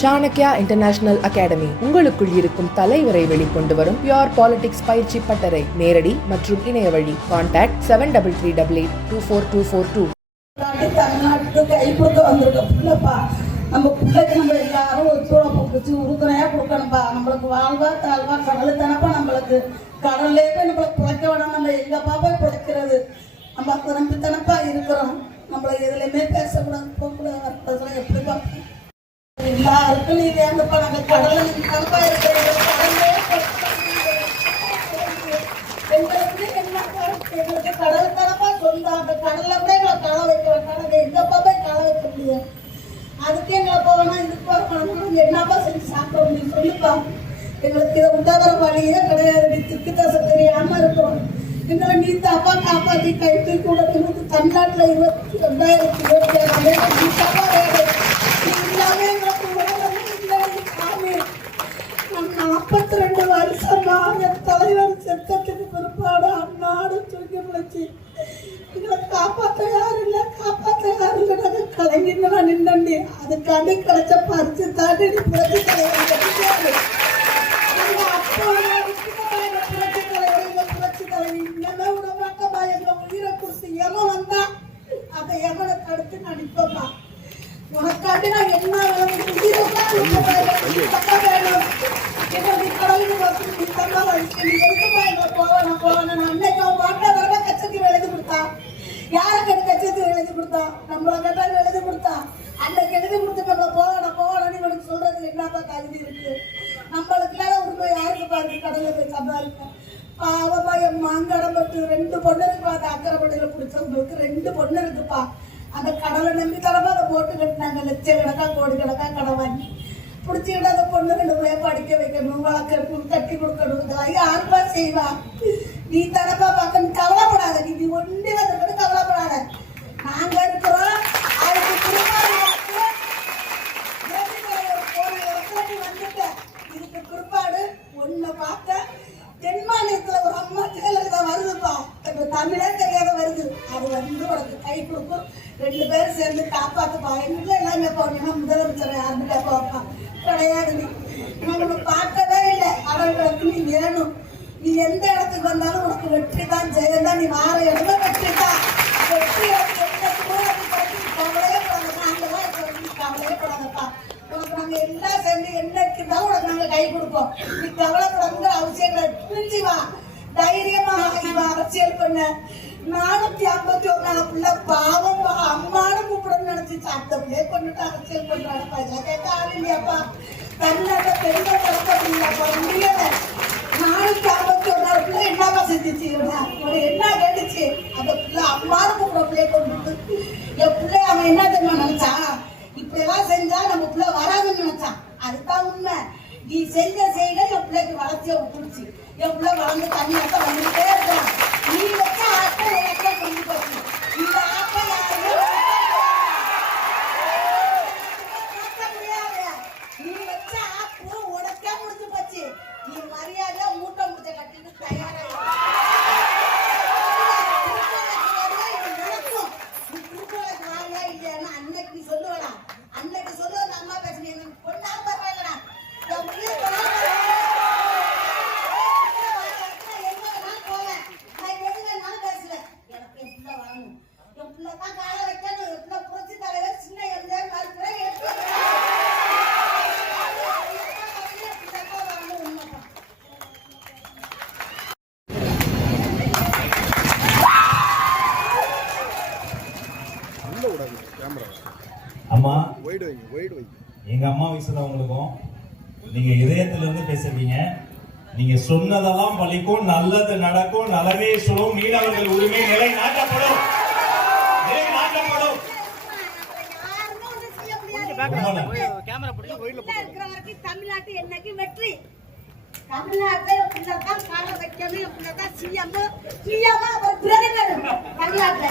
Chanakya international academy உங்களுக்குள் இருக்கும் தலைவரை வெளிக்கொண்டு வரும் பியோர் பாலிடிக்ஸ் பயிற்சி பட்டறை. நேரடி மற்றும் இணைய வழி. Contact seven double three double eight two four two four two தமிழ்நாட்டுக்கு கை கொடுக்க வந்திருக்க பிள்ளைப்பா. நம்ம பிள்ளைக்கு நம்ம எல்லாரும் ஒத்துழைப்பு பிடிச்சி உறுதுணையா கொடுக்கணும்ப்பா நம்மளுக்கு வாழ்வா தாழ்வா கடல் தானப்பா நம்மளுக்கு. கடல்லே போய் நம்மளை பிழைக்க வேணாம் நம்ம எங்கப்பா போய் பிழைக்கிறது நம்ம அதை தானப்பா இருக்கிறோம். நம்மளை எதுலையுமே பேசக்கூடாது. எல்லாருக்கும் நீ வேண்டப்பா நாங்கள் கடல்ல நீங்க தானப்பா எங்களுக்கு எங்களுக்கு கடல் தரப்பா சொந்தாங்க அந்த கடல்ல கூட எங்களை களை வைக்கிறோம். கடல் எங்கப்பா போய் களை வைக்க முடியும்? அதுக்கு எங்களை போகணும் இதுக்கு போகணும் என்னப்பா செஞ்சு சாப்பிட முடியும்? சொல்லுப்பா. எங்களுக்கு இதை உண்டாகிற வழியே கிடையாது. நீ திக்கு தசை தெரியாம இருக்கிறோம் எங்களை நீ தப்பா காப்பாத்தி கை தூக்கி விடணும் தமிழ்நாட்டில் இருபத்தி ரெண்டாயிரத்தி இருபத்தி ஏழு நீ தப்பா வேணும் நீ எங்களுக்கு உலகமே இல்லை சாமி நாற்பத்தி ரெண்டு வருஷமா என் தலைவர் செத்தத்துக்கு பிற்பாடு அன்னாடு தூக்கி பிடிச்சி எங்களை காப்பாற்ற யாரும் இல்லை காப்பாற்ற யாரும் இல்லை நாங்கள் கலைஞர்களா நின்னண்டி அதுக்காண்டி கிடைச்ச பரிசு தாண்டி புரட்சி தலைவர் எங்க புரட்சி தலைவர் எங்க புரட்சி தலைவர் இன்னமே விட மாட்டோமா எங்களை உயிரை கொடுத்து எவன் வந்தா அந்த எவனை தடுத்து நடிப்போம்மா உனக்காண்டி நான் என்ன உயிரை தான் கொடுக்க வேணும் எங்களுக்கு கடவுளுக்கு வந்து நீ தந்தா வயசு நீ எதுக்குமா எங்களை போகணும் போகணும் நான் அன்னைக்கு அவன் பாட்டா தடவை கச்சத்துக்கு எழுதி கொடுத்தா யாரை கட்டு கச்சத்துக்கு எழுதி கொடுத்தா நம்மளை கேட்டாலும் எழுதி கொடுத்தா அன்னைக்கு எழுதி கொடுத்து நம்ம போகணும் போகணும்னு இவனுக்கு சொல்றது என்னப்பா தகுதி இருக்கு நம்மளுக்கு இல்லாத உரிமை யாருக்கு பாருக்கு கடவுளை போய் சம்பாதிக்க பாவமா என் மாங்கடம் பட்டு ரெண்டு பொண்ணு இருக்குப்பா அந்த அக்கரைப்படையில பிடிச்சவங்களுக்கு ரெண்டு பொண்ணு இருக்குப்பா அந்த கடலை நம்பி தரமா அதை போட்டு கட்டினாங்க லட்ச கணக்கா கோடி கணக்கா கடன் வாங்கி பிடிச்சிக்கிட்டு அந்த பொண்ணு ரெண்டு போய் படிக்க வைக்கணும் வளர்க்கணும் தட்டி கொடுக்கணும் இதெல்லாம் செய்வா. நீ தரப்பா பார்க்க நீ கவலைப்படாத. நீ நீ ஒண்டி வந்துட்டு கவலைப்படாத. நாங்க இருக்கிறோம். அதுக்கு திரும்ப இதுக்கு பிற்பாடு ஒன்ன பார்த்த தென் மாநிலத்துல ஒரு அம்மா ஜெயலலிதா வருதுப்பா. இப்ப தமிழே தெரியாத வருது. அது வந்து உனக்கு கை கொடுக்கும். ரெண்டு பேரும் சேர்ந்து காப்பாத்துப்பா. எங்களுக்கு எல்லாமே போனீங்கன்னா முதலமைச்சர் யாருன்னு கேட்பாப்பா கிடையாது. நீ. நான் பார்க்கவே இல்லை. அவர்களுக்கு நீ வேணும். நீ எந்த இடத்துக்கு வந்தாலும் உனக்கு வெற்றி தான் ஜெயம் தான். நீ வார இடமே வெற்றி தான் வெற்றி என்னைக்குமே கவலையே படாத நாங்களாம் இப்போ நீ கவலையே படாதப்பா உனக்கு நாங்க எல்லாம் சேர்ந்து என்னைக்கு தான் உனக்கு நாங்க கை கொடுப்போம். நீ கவலைப்படாத அவசியம் கிடையாது புரிஞ்சு வா தைரியமா இவ அரசியல் பண்ண. நானூத்தி ஐம்பத்தி ஒன்னாம் பிள்ளை பாவம். பா, அம்மானு கூப்பிடணும்னு நினைச்சு அந்த பிள்ளைய கொண்டுட்டு அரசியல் பண்றாங்கப்பா. இதெல்லாம் கேட்க ஆள் இல்லையாப்பா. தமிழ்நாட்டை பெண்கள் நடத்த முடியலப்பா முடியல. நானூத்தி என்னப்பா செஞ்சுச்சு இவனை? என்ன கேட்டுச்சு? அந்த பிள்ளை அம்மானு கூப்பிட பிள்ளைய கொண்டு என் பிள்ளை அவன் என்ன தெரியுமா நினைச்சான் இப்படி எல்லாம் செஞ்சா நம்ம பிள்ளை வராதுன்னு நினைச்சான் அதுதான் உண்மை. நீ செஞ்ச செய்ய என் பிள்ளைக்கு வளர்ச்சியை விட்டுருச்சு என் பிள்ளை வளர்ந்து தண்ணியாட்ட வந்துட்டே இருக்கான் நீ வச்ச ஆட்டை உனக்கே கொண்டு போச்சு இந்த ஆட்டை யாருமே மாத்த முடியாது நீ வச்ச ஆப்பு உனக்கே முடிஞ்சு போச்சு நீ மரியாதையா மூட்டை முடிச்ச கட்டிட்டு தயாரா இரு. அன்னைக்கு நீ சொல்லுவடா அன்னைக்கு சொல்லுவ அம்மா பேசுனீங்க பொண்ணா பரவாயில்லடா என் பிள்ளைய கொண்டா எங்க வேணாலும் போவேன் நான் எது வேணாலும் பேசுவேன் எனக்கு என் பிள்ளை வரணும் என் பிள்ளை தான் காலை வைக்கணும் என் பிள்ளை புரட்சி தலைவர் சின்ன எம்ஜிஆர் மாதிரி எடுத்து வரணும் உண்மைப்பா உள்ள விடாது கேமரா அம்மா எங்க அம்மா வயசுலவங்களுக்கும் நீங்க இதயத்துல இருந்து பேசுறீங்க. நீங்க சொன்னதெல்லாம் பலிக்கும் நல்லது நடக்கும் நலவே சொல்லும். மீனவர்கள் உரிமை நிலை நாட்டப்படும். தமிழ்நாட்டு என்னைக்கு வெற்றி? தமிழ்நாட்டுல என் பிள்ளை தான் காலை வைக்கணும் சிஎம் சிஎம் பிரதமர். தமிழ்நாட்டுல.